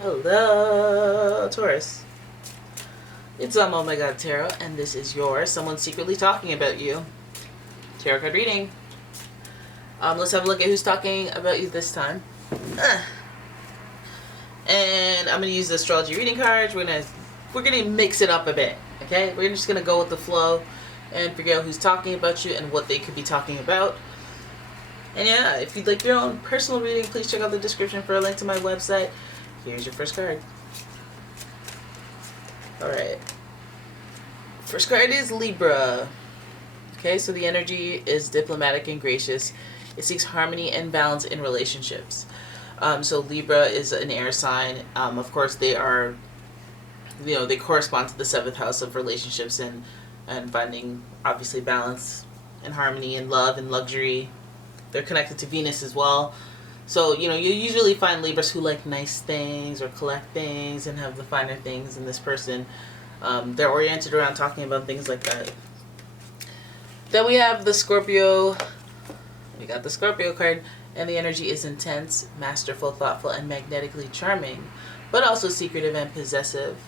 Hello, Taurus. It's umomgtarot, and this is your Someone Secretly Talking About You tarot card reading. Let's have a look at who's talking about you this time. And I'm gonna use the astrology reading cards. We're gonna mix it up a bit. Okay, we're just gonna go with the flow and figure out who's talking about you and what they could be talking about. And yeah, if you'd like your own personal reading, please check out the description for a link to my website. Here's your first card. Alright. First card is Libra. Okay, so the energy is diplomatic and gracious. It seeks harmony and balance in relationships. So Libra is an air sign. Of course, they are, they correspond to the 7th house of relationships and finding, obviously, balance and harmony and love and luxury. They're connected to Venus as well. So, you usually find Libras who like nice things or collect things and have the finer things in this person. They're oriented around talking about things like that. Then we have the Scorpio. We got the Scorpio card, and the energy is intense, masterful, thoughtful, and magnetically charming, but also secretive and possessive.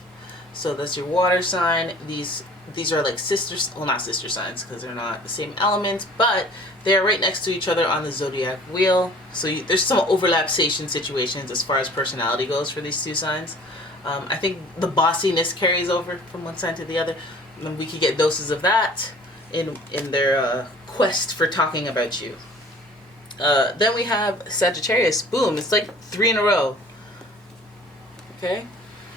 So that's your water sign. These are like not sister signs because they're not the same element, but they're right next to each other on the zodiac wheel. So there's some overlapsation situations as far as personality goes for these two signs. I think the bossiness carries over from one side to the other, and we could get doses of that in their quest for talking about you. Then we have Sagittarius. Boom, it's like 3 in a row. Okay?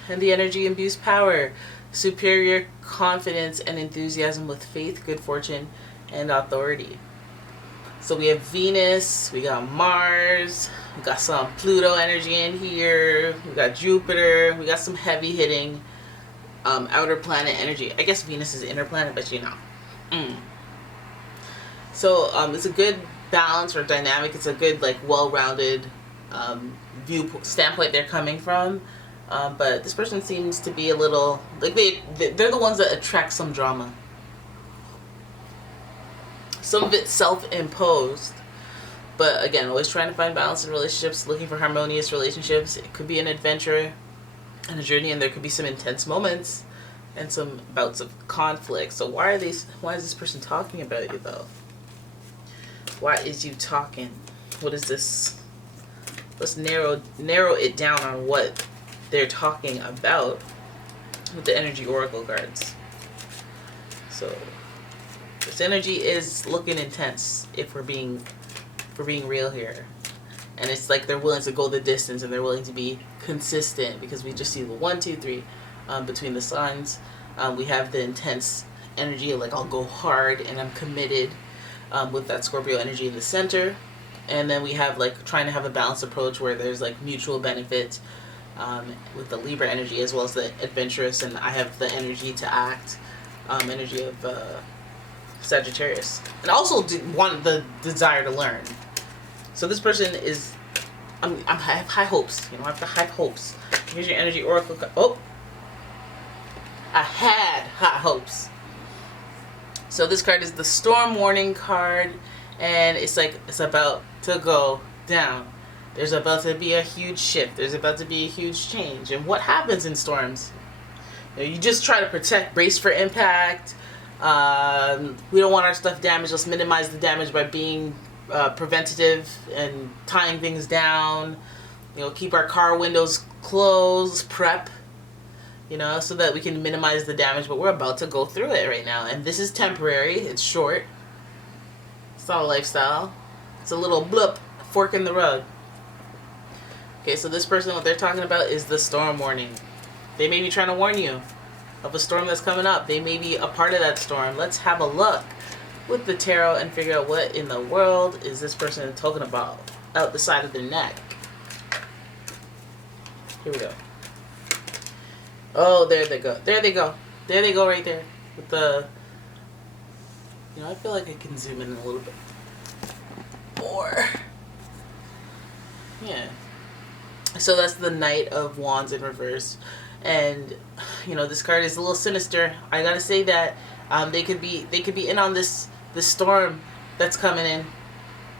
And the energy imbues power, superior confidence and enthusiasm with faith, good fortune, and authority. So we have Venus, we got Mars, we got some Pluto energy in here, we got Jupiter, we got some heavy hitting outer planet energy. I guess Venus is inner planet, but So it's a good balance or dynamic. It's a good, like, well-rounded standpoint they're coming from. But this person seems to be a little, like, they're the ones that attract some drama. Some of it's self-imposed. But again, always trying to find balance in relationships, looking for harmonious relationships. It could be an adventure and a journey, and there could be some intense moments and some bouts of conflict. So why is this person talking about you, though? Why is you talking? What is this? Let's narrow it down on what they're talking about with the energy oracle cards. So this energy is looking intense if we're being real here. And it's like they're willing to go the distance and they're willing to be consistent, because we just see the 1, 2, 3 between the signs. We have the intense energy of, like, I'll go hard and I'm committed, with that Scorpio energy in the center. And then we have, like, trying to have a balanced approach where there's, like, mutual benefit with the Libra energy, as well as the adventurous, and I have the energy to act energy of Sagittarius, and also the desire to learn. So this person is, I have high hopes. I have the high hopes. Here's your energy oracle. Oh, I had high hopes. So this card is the storm warning card, and it's like it's about to go down. There's about to be a huge shift. There's about to be a huge change. And what happens in storms? You just try to protect, brace for impact. We don't want our stuff damaged. Let's minimize the damage by being preventative and tying things down. Keep our car windows closed, prep, so that we can minimize the damage. But we're about to go through it right now. And this is temporary. It's short. It's not a lifestyle. It's a little blip, fork in the road. Okay, so this person, what they're talking about is the storm warning. They may be trying to warn you of a storm that's coming up. They may be a part of that storm. Let's have a look with the tarot and figure out what in the world is this person talking about out the side of their neck. Here we go. Oh, there they go. There they go. There they go right there. With the, I feel like I can zoom in a little bit more. Yeah. So that's the Knight of Wands in reverse. And, this card is a little sinister. I gotta say that they could be in on this storm that's coming in.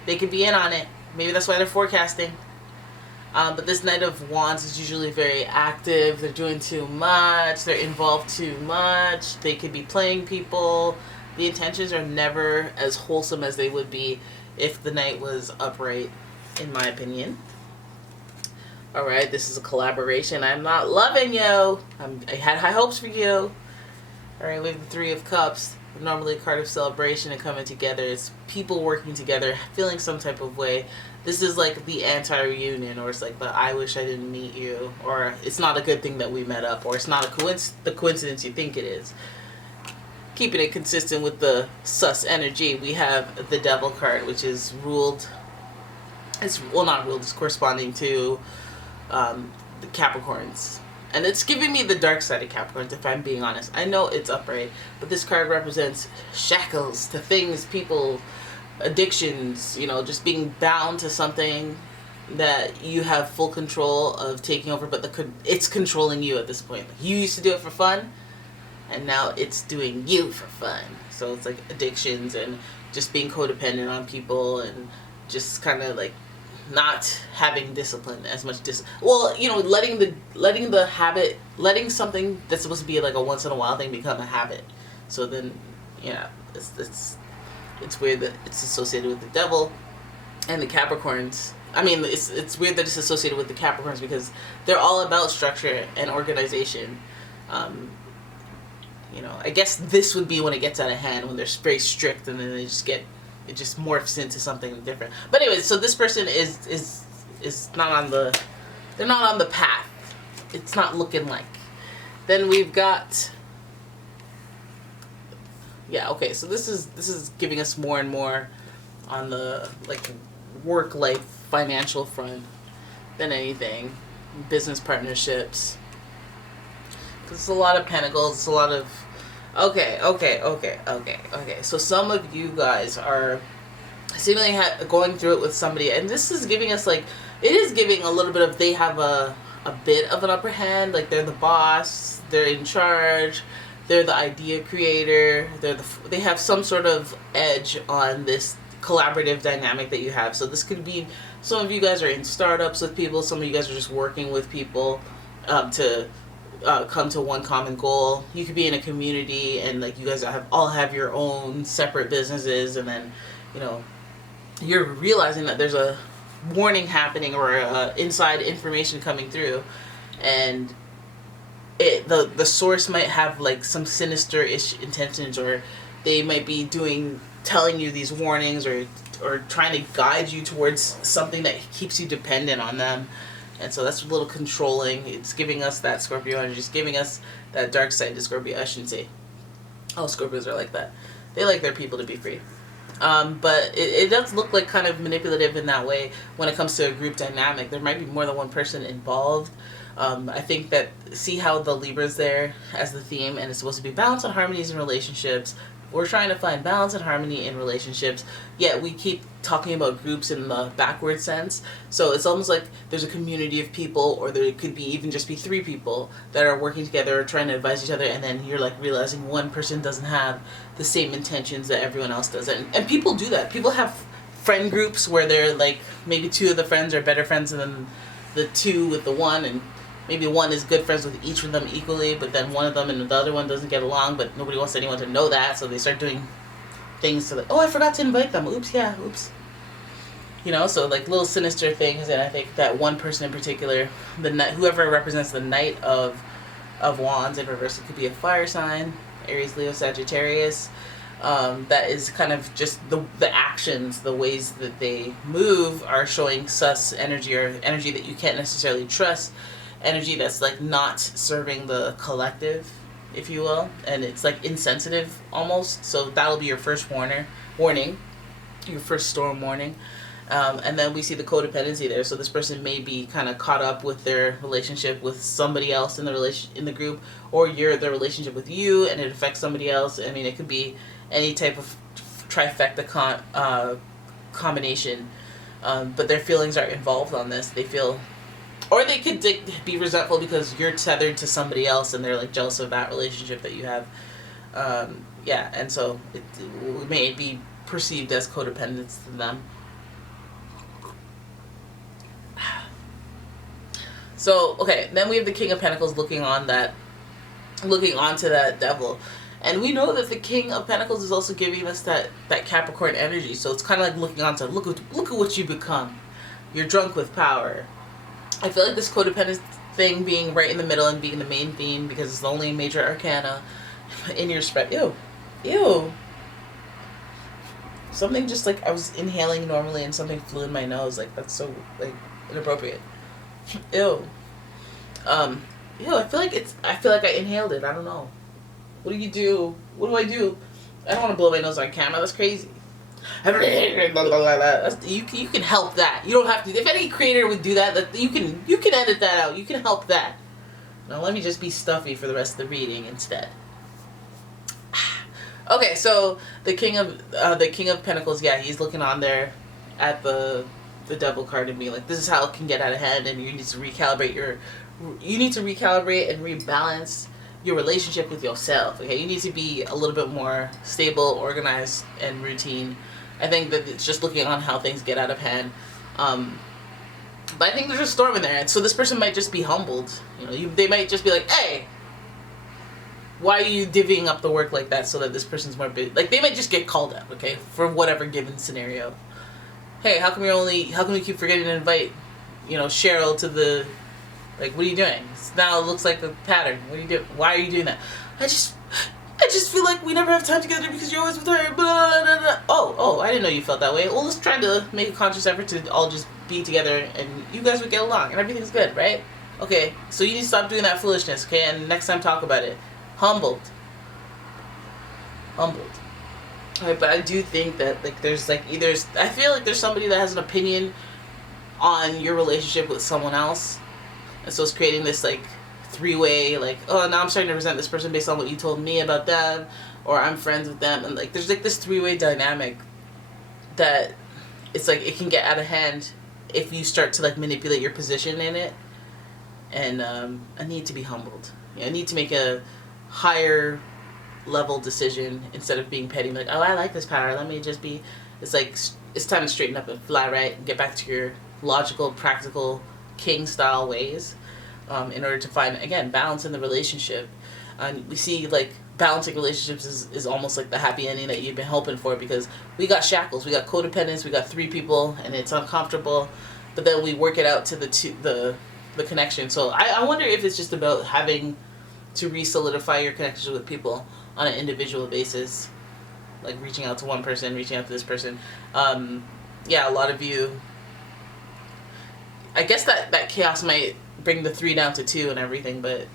They could be in on it. Maybe that's why they're forecasting. But this Knight of Wands is usually very active. They're doing too much. They're involved too much. They could be playing people. The intentions are never as wholesome as they would be if the Knight was upright, in my opinion. Alright, this is a collaboration. I'm not loving you. I had high hopes for you. Alright, we have the Three of Cups. Normally a card of celebration and coming together. It's people working together, feeling some type of way. This is like the anti-reunion, or it's like the I wish I didn't meet you, or it's not a good thing that we met up, or it's not the coincidence you think it is. Keeping it consistent with the sus energy, we have the Devil card, which is ruled, it's, well, not ruled, it's corresponding to the Capricorns. And it's giving me the dark side of Capricorns, if I'm being honest. I know it's upright, but this card represents shackles to things, people, addictions, you know, just being bound to something that you have full control of taking over, but it's controlling you at this point. You used to do it for fun, and now it's doing you for fun. So it's like addictions and just being codependent on people and just kind of like not having discipline as much. Well, you know, letting the habit, letting something that's supposed to be like a once in a while thing become a habit. So then, yeah, it's weird that it's associated with the Devil and the Capricorns. I mean, it's weird that it's associated with the Capricorns because they're all about structure and organization. You know, I guess this would be when it gets out of hand, when they're very strict, and then it just morphs into something different. But anyway, so this person is not on the, they're not on the path. It's not looking like. Then we've got, yeah, okay, so this is giving us more and more on the like work life financial front than anything. Business partnerships. Because it's a lot of pentacles, it's a lot of okay. So some of you guys are seemingly going through it with somebody, and this is giving us like, it is giving a little bit of, they have a bit of an upper hand, like they're the boss, they're in charge, they're the idea creator, they have some sort of edge on this collaborative dynamic that you have. So this could be, some of you guys are in startups with people, some of you guys are just working with people to come to one common goal. You could be in a community and like you guys all have your own separate businesses, and then, you know, you're realizing that there's a warning happening or inside information coming through, and the source might have like some sinister-ish intentions, or they might be telling you these warnings or trying to guide you towards something that keeps you dependent on them. And so that's a little controlling. It's giving us that Scorpio energy. It's giving us that dark side to Scorpio. I shouldn't say all Scorpios are like that. They like their people to be free. But it does look like kind of manipulative in that way when it comes to a group dynamic. There might be more than one person involved. I think that, see how the Libra's there as the theme, and it's supposed to be balance and harmonies in relationships. We're trying to find balance and harmony in relationships, yet we keep talking about groups in the backward sense. So it's almost like there's a community of people, or there could be even just be three people that are working together or trying to advise each other, and then you're like realizing one person doesn't have the same intentions that everyone else does. And people do that. People have friend groups where they're like, maybe two of the friends are better friends than the two with the one, and maybe one is good friends with each of them equally, but then one of them and the other one doesn't get along, but nobody wants anyone to know that, so they start doing things to like, oh, I forgot to invite them. Oops, yeah, oops. You know, so like little sinister things, and I think that one person in particular, whoever represents the Knight of Wands in reverse, it could be a fire sign, Aries, Leo, Sagittarius, that is kind of just the actions, the ways that they move are showing sus energy, or energy that you can't necessarily trust, energy that's like not serving the collective, if you will, and it's like insensitive almost. So that'll be your first warning, your first storm warning. And then we see the codependency there. So this person may be kind of caught up with their relationship with somebody else in the group, or their relationship with you, and it affects somebody else. I mean, it could be any type of trifecta combination, but their feelings are involved on this. They feel, or they could be resentful because you're tethered to somebody else and they're like jealous of that relationship that you have. Yeah, and so it may be perceived as codependence to them. So, okay, then we have the King of Pentacles looking onto that devil. And we know that the King of Pentacles is also giving us that Capricorn energy. So it's kind of like looking onto, look at what you become. You're drunk with power. I feel like this codependent thing being right in the middle and being the main theme because it's the only major arcana in your spread. Ew. Something just like I was inhaling normally and something flew in my nose. Like, that's so like inappropriate. Ew. I feel like I inhaled it. I don't know. What do you do? What do I do? I don't want to blow my nose on camera. That's crazy. You can help that. You don't have to. If any creator would do that, you can edit that out. You can help that. Now let me just be stuffy for the rest of the reading instead. Okay, so the King of Pentacles, yeah, he's looking on there at the Devil card and being like, this is how it can get out of hand, and you need to recalibrate and rebalance your relationship with yourself. Okay, you need to be a little bit more stable, organized, and routine. I think that it's just looking on how things get out of hand. But I think there's a storm in there, and so this person might just be humbled. They might just be like, "Hey, why are you divvying up the work like that so that this person's more busy?" Like, they might just get called out, okay, for whatever given scenario. Hey, how come you keep forgetting to invite, Cheryl to the, like, what are you doing? Now it looks like a pattern. What are you doing? Why are you doing that? I just feel like we never have time together because you're always with her. Blah, blah, blah. Oh, I didn't know you felt that way. Well, let's try to make a conscious effort to all just be together and you guys would get along and everything's good, right? Okay, so you need to stop doing that foolishness, okay? And next time talk about it. Humbled. Alright, but I do think that, like, there's, like, I feel like there's somebody that has an opinion on your relationship with someone else. And so it's creating this, like, three-way, like, oh, now I'm starting to resent this person based on what you told me about them, or I'm friends with them. And, like, there's, like, this three-way dynamic that it's, like, it can get out of hand if you start to, like, manipulate your position in it. And I need to be humbled. I need to make a higher level decision instead of being petty. Like, oh, I like this power. Let me just be. It's like, it's time to straighten up and fly right and get back to your logical, practical, king style ways, in order to find, again, balance in the relationship. And we see, like, balancing relationships is almost like the happy ending that you've been hoping for, because we got shackles, we got codependence, we got three people, and it's uncomfortable. But then we work it out to the connection. So I wonder if it's just about having to re-solidify your connections with people on an individual basis, like reaching out to one person, reaching out to this person. Yeah, a lot of you, I guess that chaos might bring the 3 down to 2 and everything, but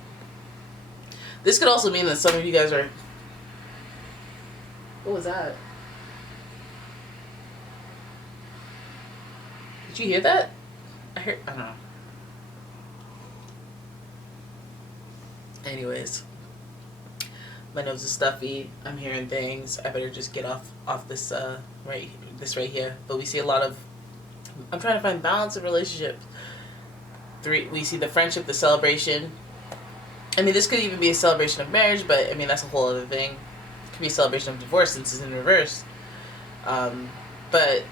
this could also mean that some of you guys are... What was that? Did you hear that? I don't know. Anyways, my nose is stuffy. I'm hearing things. I better just get off this right here. But we see a lot of... I'm trying to find balance in relationships. 3, we see the friendship, the celebration. I mean, this could even be a celebration of marriage, but I mean, that's a whole other thing. It could be a celebration of divorce since it's in reverse. But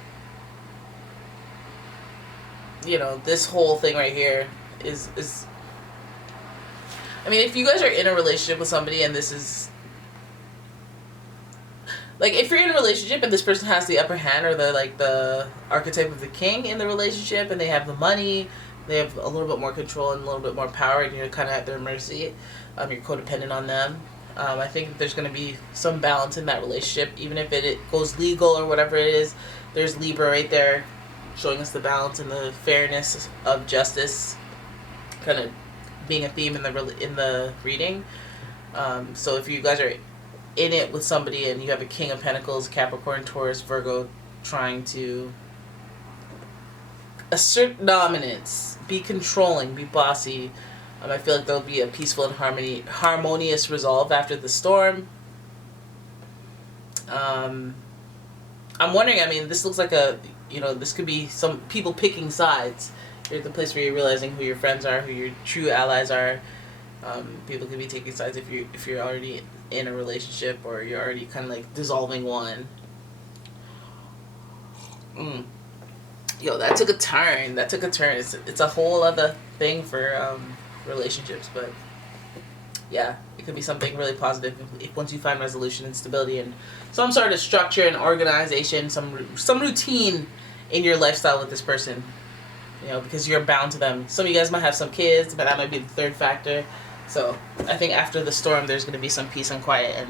this whole thing right here is I mean, if you guys are in a relationship with somebody and this is, like, if you're in a relationship and this person has the upper hand, or the archetype of the king in the relationship, and they have the money, they have a little bit more control and a little bit more power, and you're kind of at their mercy, you're codependent on them, I think there's going to be some balance in that relationship, even if it goes legal or whatever it is. There's Libra right there showing us the balance and the fairness of justice, kind of being a theme in the reading. So if you guys are in it with somebody and you have a King of Pentacles, Capricorn, Taurus, Virgo, trying to assert dominance, be controlling, be bossy, I feel like there'll be a peaceful and harmonious resolve after the storm. I'm wondering, I mean, this looks like this could be some people picking sides. You're at the place where you're realizing who your friends are, who your true allies are. People could be taking sides if you're already in a relationship, or you're already kind of like dissolving one. Yo, that took a turn. That took a turn. It's a whole other thing for relationships, but yeah, it could be something really positive if once you find resolution and stability and some sort of structure and organization, some routine in your lifestyle with this person. You know, because you're bound to them. Some of you guys might have some kids, but that might be the third factor. So I think after the storm, there's going to be some peace and quiet,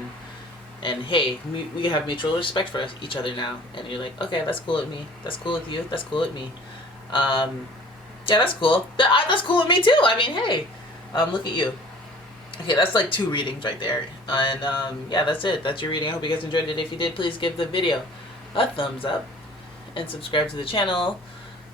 and hey, we have mutual respect for each other now. And you're like, okay, that's cool with me. That's cool with you. That's cool with me. Yeah, that's cool. That's cool with me too. I mean, hey, look at you. Okay, that's like 2 readings right there. And yeah, that's it. That's your reading. I hope you guys enjoyed it. If you did, please give the video a thumbs up and subscribe to the channel.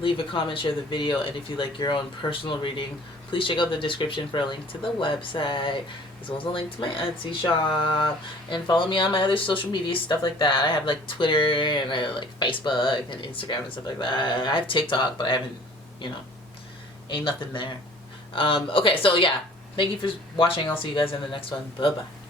Leave a comment, share the video, and if you like your own personal reading, please check out the description for a link to the website, as well as a link to my Etsy shop, and follow me on my other social media, stuff like that. I have like Twitter, and I have like Facebook, and Instagram, and stuff like that. I have TikTok, but I haven't, you know, ain't nothing there. Okay, so yeah, thank you for watching. I'll see you guys in the next one. Bye-bye.